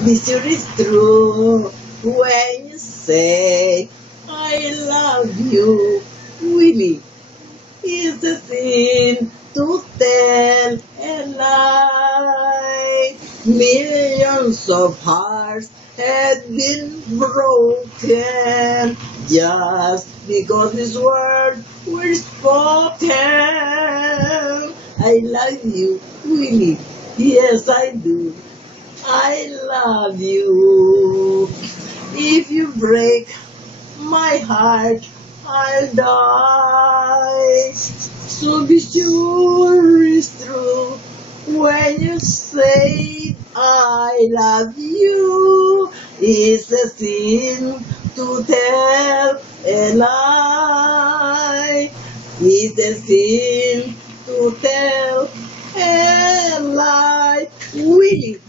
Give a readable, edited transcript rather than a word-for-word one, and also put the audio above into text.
This is true when you say I love you. Really, it's a sin to tell a lie. Millions of hearts have been broken just because these words were spoken. I love you, Willie. Yes, I do. I love you. If you break my heart, I'll die. So be sure it's true when you say I love you. It's a sin to tell a lie. It's a sin to tell a lie. Willie.